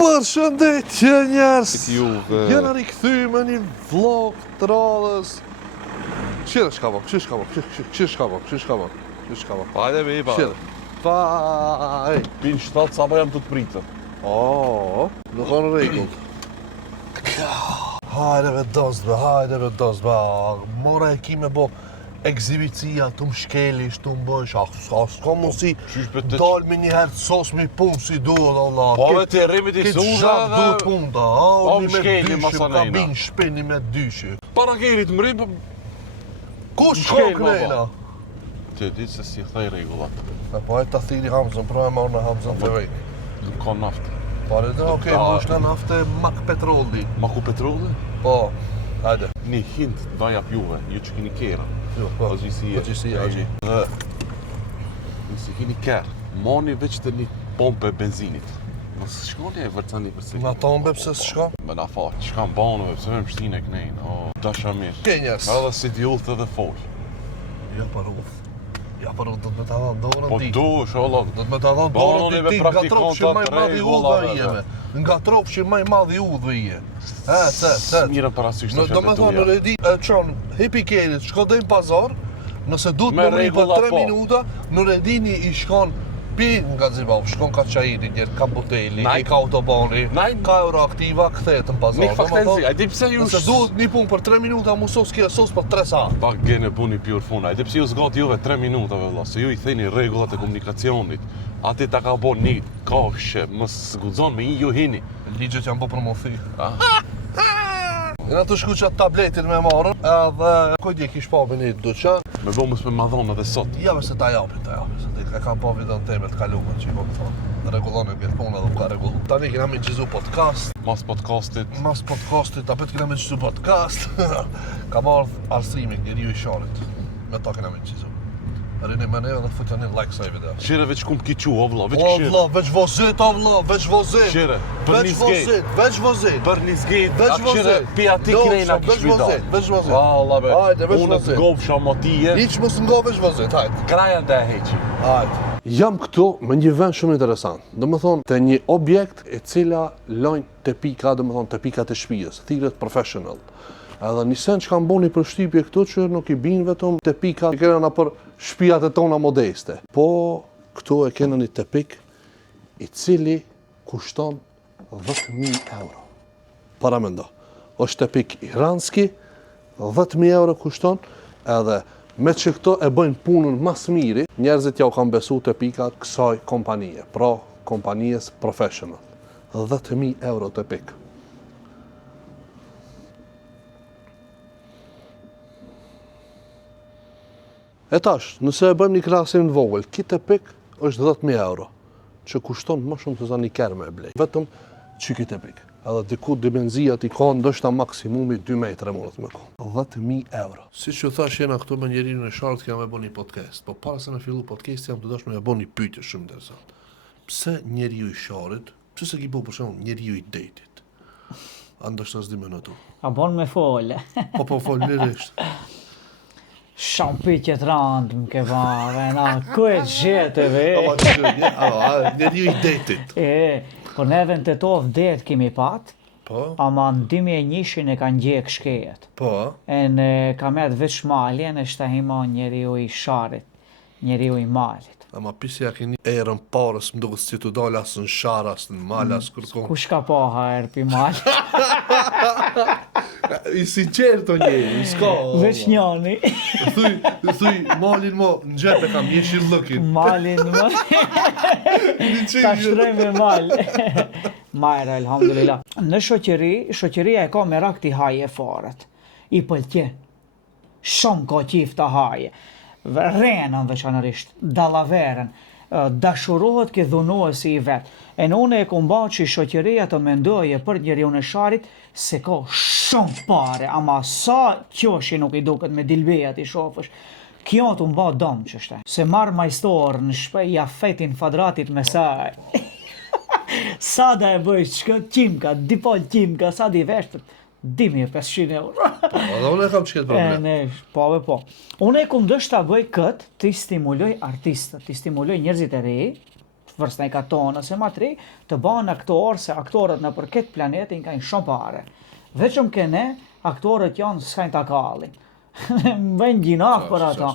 Përshëndetje njerëz! Juve. Jena rikëthy me një vlog të radhës. Qire shkava, kështë shkava. Hajde me i pa. Qire. Faj. Pinë 7 sa pa jam të pritë. Nuk kanë regull. Hajde me dozbe. Mora e ki me bo ekzibicia, të më shkelish, të më bësh, s'ka mund si dal me një herë të sos me punë si duhet, Allah. Po me të rrimit i Këtë suza zhak dhe... duhet punë da, Po një më me shkeli dyshim, masanejna. kabin shpini me dyshim. Para kerit më rrim, Ku Shkel, shkok baba. nejna? Ti di se si thaj regullat. Po e ta thiri Hamzën, pra e marrë në Hamzën të vej. Nuk ka naftë. Pare dhe okej, mbush në nafte mak petroli. Ma ku petrolli? Po, hajde. Një hint da jap juve, ju që kini kera. Jo, po. Përgjësia. Agji. Dhe, nëse kini kerë, moni veç të një pompe benzinit. Nësë shkoni e vërtani për se... Na tombe pse s'shka? Me na faqë, shka në banove, pëse me mështin e knejnë. O, dasha mirë. Ke njerës. Edhe si t'jullë edhe folë. Ja paruth, do të me ta dhanë dorën Po ti. du, shollok. Do të me ta dhanë dorën ti, nga tropshin maj madhi udhë jeme. Nga tropshin maj madhi udhë je. Mirën parasysh të Do me thonë, në redi, hipi kerit, shko dojnë pazar, nëse du të Me më mri për regulla 3 po. minuta, në redini i shkon pi nga Zibau, shkon ka qajiri njerë, ka boteli, Naj. ka autobani, Naj. ka Euroaktiva, kthehet në pazar. Nik faktenzi, a di pse ju... Nëse duhet një punë për 3 minuta, mu sos kje sos për 3 sa. Pak gene buni pjur funa, a di pse ju zgat juve 3 minutave valla, se ju i theni regullat e komunikacionit. Ati ta ka bo një kafshe, mës gudzon me i ju hini. Ligjet janë po për më thi. Në të shku qatë tabletin me marrën, edhe koj dje kish pa me një duqan. Me bo mës me madhon edhe sot. Ja se ta japin, se e kam pa videon teme të kalume që i po më thonë. Regullon e këtë punë edhe më ka regullu. Tani kena me gjizu podcast. Mas podcastit. Mas podcastit, apet kena me gjizu podcast. Ka marrë arstrimi njeriu i sharit. Me ta kena me gjizu. Rini me neve dhe futja një like sa i video. Shire veç kum kiqu, o vla, veç O këshire. vla, veç vozit, o vla, veç vozit. Shire, për një zgejt. Veç vozit. Për një zgejt, Veç a këshire, vozit. pi ati Jo, krejna veç kish vida. vozit, veç vozit. Valla be, Hajde, veç unë të vozit. govësha motije, Hiq mos nga veç vozit, hajde. kraja të e heqi. Hajde. Jam këtu me një vend shumë interesant. Do më thonë, të një objekt e cila lojnë të pika, do më thonë, të pikat e shpijës, thirret professional. Edhe një sen që kam bo një përshtypje këtu që nuk i bin vetëm të pika, i kena na për shpijat e tona modeste. Po, këtu e kena një të pik i cili kushton 10.000 euro. Para mendo. Është të pik iranski, 10.000 euro kushton, edhe me që këto e bëjnë punën mas miri, njerëzit ja u kanë besu të pikat kësaj kompanije, pra kompanijes professional. 10.000 euro të pik. E tash, nëse e bëjmë një krahasim në vogël, kitë pik është 10.000 euro, që kushton më shumë se sa një kerë me e blej. Vetëm që kitë pik. Edhe diku dimenzia ti ka ndoshta maksimumi 2 metra mundet me ka. 10.000 euro. Si që thash jena këtu me njeriu në shartë kja me bo një podcast, po para se me fillu podcast jam të dashme me bo një pyetje shumë interesant. Pse njeriu i sharit, pse se ki bo për shumë njeriu i detit? A ndoshta s'di me në tu. A bon me fole. Po fol lirisht. Shampitje të randë më ke bave, na, ku e gjete, ve? Njeriu i detit. Po neve në të tovë det kemi pat, Po, ama në 2001 e kanë gjek shkejet. po. E në kamet veç maljen e shtahima njeriu i sharit, njeriu i malit. Ama pisja keni erën parës, më duket si të dalë asë në sharë, asë në malë, asë kërkon. Kush ka pa herë pi mal? I sinqert o njeri, s'ka. Veç njani. Thuj, malin mo, në gjepe kam, jeshi lëkin. Malin më. Ta shtroj me mal. Majra, elhamdulillah. Në shoqëria e ka merak t'i haje faret. I pëlqen. Shumë ka qif t'a haje. Renën veçanërisht, dallaverën, dashurohet ke dhunuesi i vet. E në une e kumba që shoqëria të mendoje për njeriu në sharit se ka shumë pare, ama sa qoshi nuk i duket me dilbejat i shofësh. Kjo të mba dom qështë, se marë majstor në shpeja fetin fadratit me saj. Sa da e bëjsh, qëka qimka, dipol qimka, sa di veshtët. 2.500 euro. Edhe unë e kam qëket problem. Po. Unë e kum dësht ta bëj këtë, të stimuloj artistët, të stimuloj njerëzit e rej, vërsna i ka tonë, ose ma tri, të banë aktorë, se aktorët në për këtë planetin kanë shumë pare. Veçëm kene, aktorët janë s'kajnë takallin. Bëjnë gjinak për ata.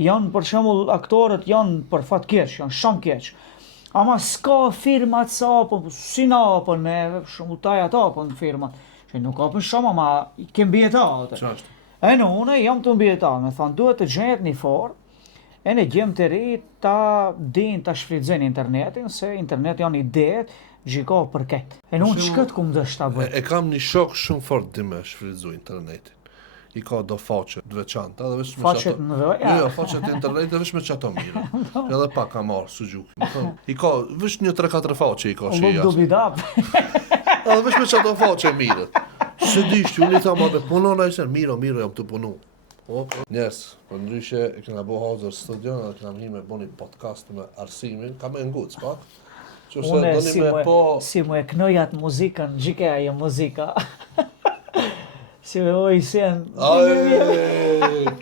Janë, për shembull, aktorët janë për fat keq, janë shumë keq. Ama s'ka firmat sa apën, si na apën, neve, shumë taj ata apën firmat. Që nuk apën shumë, ama kem bjetate. E në une jam të mbjetate, me thonë, duhet të gjenjet një forë, e në gjem të ri ta din ta shfrytëzojnë internetin, se internet janë ideet, gjiko për ketë. E në unë që këtë kumë dështë ta bëjt? E kam një shok shumë fort di me shfrytëzu internetin. I ka do faqe të veçanta, dhe vesh me Faqet në dhoja? Jo, faqet e internetit dhe vesh me qato mire. Edhe pak ka marrë së gjukë. I ka, vesh një 3-4 faqe i ka shi Unë dubidap. Edhe vesh me qato faqe mire. Se dishtë, unë i tha ma dhe punon a i sen, miro, jam të punu. Njes, për ndryshe e këna bo hazër studion, edhe këna një me bo një podcast me Arsimin, ka me nguc, pak. Une si mu e knojat muzikën, gjike aje muzika. Si me oj sen.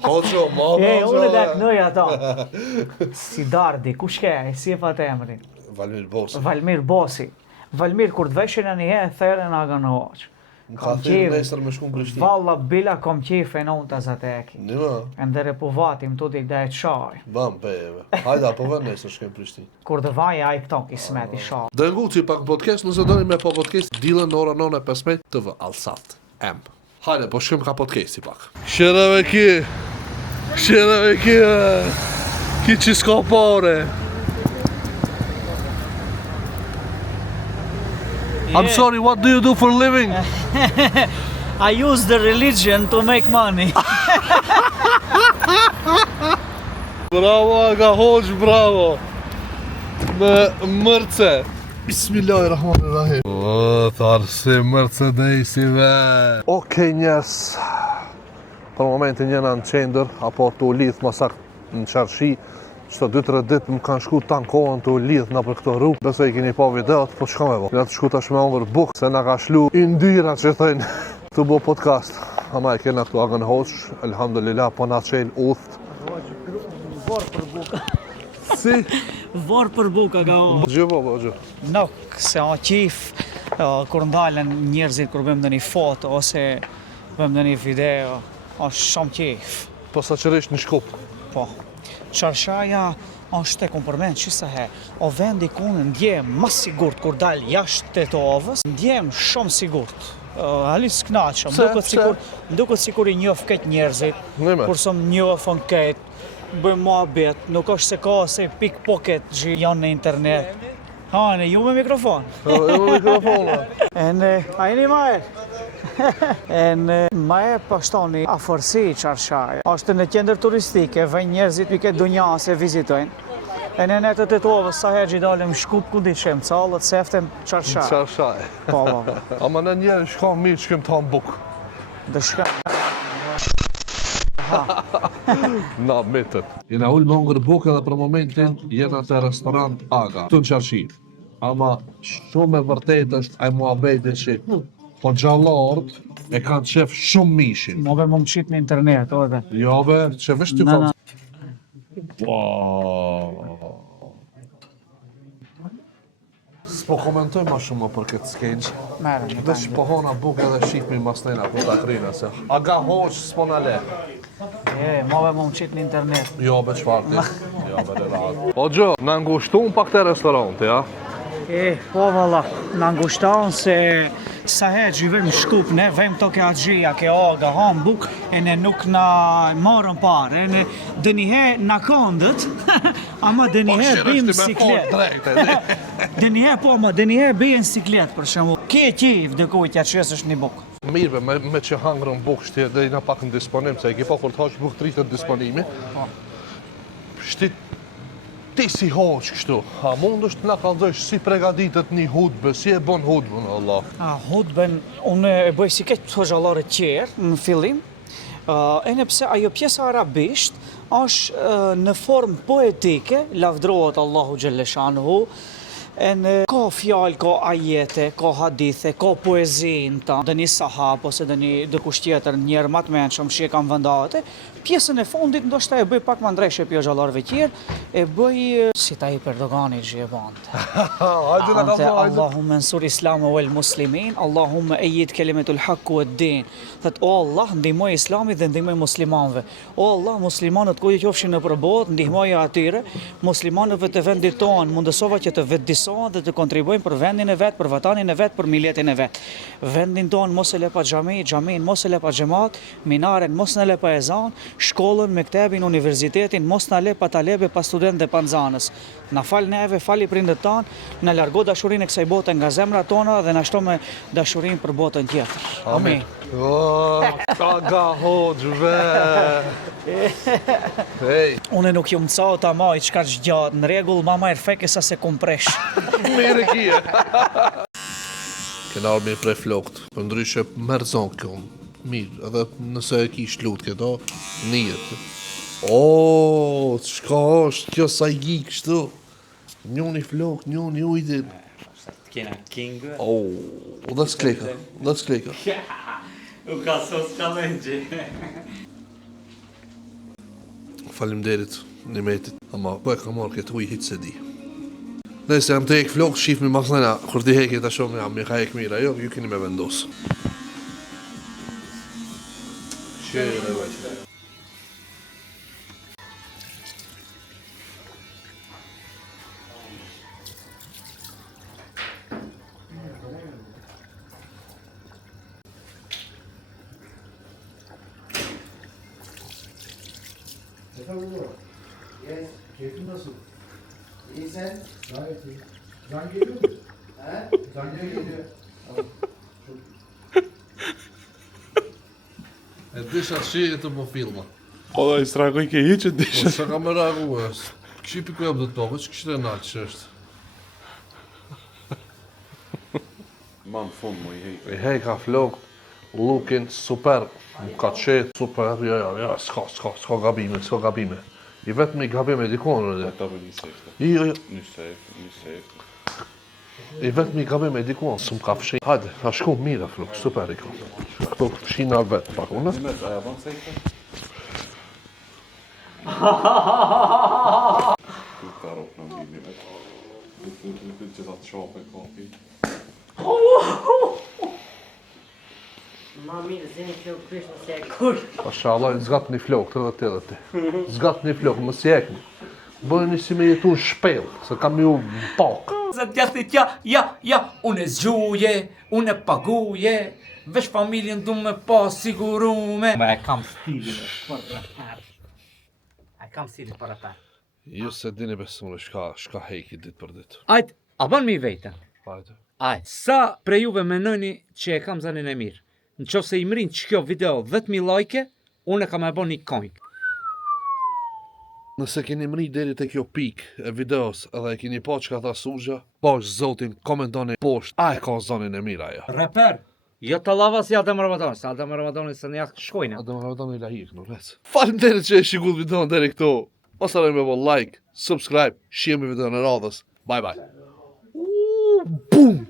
Hoqo, ma Une dhe knojat ta. Si Dardi, ku shkej, si e pat emrin? Valmir Bosi. Valmir Bosi. Valmir, kur të veshin e një thërën aga në hoqë. Më ka thirë nesër me shku në Prishtinë. Valla, bila kom qife në unë të zateki. Nima. Ndere po vatim, tu t'i da e qaj. Bam, pejeve. Hajda, po vën nesër shkem Prishtinë. Kur të vaj, a i këto kismet i shaj. Dhe ngu që pak podcast, nëse doni me po podcast, dilën në ora 9:15 të vë Alsat, Amp. Hajde, po shkem ka podcast i pak. Sherave ki, ki që s'ka pare. I'm sorry, what do you do for a living? I use the religion to make money. Bravo, aga hoq, bravo. Me mërce. Bismillahirrahmanirrahim. O, tharë si mërce dhe i si ve. Okej, njerës. Për momentin jena në qendër, apo të u lidh më sakt në qarshi. Qëto 2-3 ditë më kanë shku tanë kohën të u lidh në për këto rrugë. Besoj keni pa videot, po shka me bo. Jena të shku tash me ongër bukë, se na ka shlu indyra që thëjnë. Të bo podcast. Ama e kena këtu agën hoq, elhamdulillah, po na qelë utht. Vor për buka. Si? Vor për buka ka o. Gjë po, gjë. Nuk, se o qif, kur ndalen njerëzit kur bëjmë në një foto, ose bëjmë në një video, o shumë qif. Po sa qërish një shkup. Po. Qarshaja është e kom përmend që sa he, o vendi ku unë ndjem mas sigurt kur dal jashtë Tetovës, ndjem shumë sigurt. Halis knaqëm, duket sikur i njoh këtë njerëzit, kur som njohën këtë, bëjmë muhabet, nuk është se ka se pickpocket që janë në internet. Hane, ju me mikrofon. Ju me mikrofon. A jeni majer? Ma e pashtoni afërsi Qarshaja. Është në qendër turistike, vëjnë njerëzit për këtë dunja se vizitojnë. E në netët e Tetovës, sa herë dalim Shkup, ku diqem, calët, seftem Qarshaja. Qarshaja. Po. Ama në njerë shkam mirë që kem të hanë bukë. Dhe shkam. Na, mitët. Jena ullë më ngër bukë edhe për momentin jena të restorant Aga, të në qarshi. Ama shumë e vërtet është aj muhabeti që po gjallard e kanë qef shumë mishin. Mobe më qit në internet, o edhe. Jo be, që vesh ty kanë... S'po komentoj ma shumë për këtë skenq. Merë, në Vesh po hona bukë edhe shqipmi masnena ku ta krina se Aga hoq s'po në le. Mobe më qit në internet. Jo be qfarti. Jo be le rahat. O Gjo, në ngushtu pa këte restorante, ja? Po valla, në ngushton se sa herë që vëmë Shkup, ne vëmë to ke Axhia, ke Aga, ham buk, e ne nuk na marrën parë, e ne dëniherë na kondët, ama dëniherë bëjmë siklet. Dëniherë bëjmë siklet, për shembull. Ke qif dhe kujtja që është një buk. Mirë, me që hangrën bukë shtë dhe i na pak në disponim, se e ki pa kur të hash bukë 30 disponimi. Shtit ti si hoq kështu, a mund është të na kallëzojsh si pregaditet një hudbë, si e bon hudbën, Allah? Hudbën, unë e bëj si këtë hoxhallare qerë në fillim, e nëpse ajo pjesa arabisht është në formë poetike, lavdrohet Allahu Gjelleshanuhu, Ka fjalë, ka ajete, ka hadithe, ka poezi në ta, dhe një sahab ose dhe një dikush tjetër, njerë matë menshëm që e kam vendate, pjesën e fundit ndoshta e bëj pak më ndrejshë pjo gjallarëve tjerë, e bëj si ta i Perdogani që e bante. Allahumme nsur islamu wal muslimin, Allahumme ejit kelimetul haqqu e din. Thët, o Allah, ndihmoj islamit dhe ndihmoj muslimanve. O Allah, muslimanët ku i qofshin në përbot, ndihmoj atyre, muslimanëve të vendit tonë, mundësova që të vetëdisohen dhe të kontribuojnë për vendin e vetë, për vatanin e vetë, për miljetin e vetë. Vendin tonë mos e le pa xhami, xhamin mos e le pa xhamat, minaren mos në le pa ezan, shkollën, mektebin, universitetin mos në le pa talebe, pa student dhe pa nxanës. Na fal neve, fali prindët tanë, na largo dashurinë e kësaj bote nga zemrat tona dhe na shto me dashurinë për botën tjetër. Amin. Ka hoxhve. Hey. Unë nuk ju mësau ta maj çka gjatë, në rregull, ma marr feke sa se kompresh. Mire kje. Kena armi prej flokt, për ndryshe mërzon kjo. Mirë, edhe nëse e kish lut këto, njët. Çka është kjo sa i gik kështu? Njoni flok, njoni ujdin. Kena kingë. Let's click her. U ka sos challenge. Faleminderit, Nimetit. Ama po e ka marrë këtë uj hitë se di. Nëse jam të hek flok, shifmi masnena, kur ti heki ta shumë jam, mi ka hek mira, jo, ju keni me vendosë. Qere vajtë. Yes, keyfin nasıl? İyi sen? Gayet iyi. Can geliyor mu? He? Can geliyor. E disha që të më filma. Po da i strakoj ke hiqë Po disha. që ka më ragu e, qipi ku jam dhe tope, që kështë e nalë që është. Ma në fund më i hejtë. E hej ka flok, looking super, më ka qetë super, ja, s'ka gabime. I vetëm i gabime dikonë edhe. Ta për një sefte. Jo, Një sefte. i vetëm i gabime dikonë, s'm ka fshin. Hajde, a shku mira flok, super i ka. Këto fshina vetë, pak unë. Nimet, aja ban sefte? Tu ta rop në mbi nimet. Du që ta të qape kapi. Ma mirë, zini kjo krysh nëse e kush. Pasha Allah, zgat një flok, të dhe ti. Zgat një flok, më sjekni. Bëjni si me jetu në shpelë, se kam ju pak. Se t'ja thit ja, unë e zgjuje, unë e paguje, veç familjen du me pa sigurume. Ma e kam stilin e për rëpër. E kam stilin për rëpër. Ju se dini besune shka hejki dit për dit. Ajt, a ban mi vejten? Hajde. Ajt, sa prej juve menojni që e kam zanin e mirë? Në që se i mrin që kjo video 10.000 like, unë e kam e bon një kojnë. Nëse keni mri deri te kjo pik e videos edhe e keni pa që ka tha Suzha, poshtë zotin, komentoni poshtë, a e ka zonin e mira ajo. Reper, jo të lava si Adem Ramadani, se Adem Ramadani se në jakë shkojnë. A do më rëvëtoni lahik, në rec. Faleminderit që e shikut videon deri këtu. Pasaraj me bo like, subscribe, shihemi videon e radhës. Bye bye. Boom!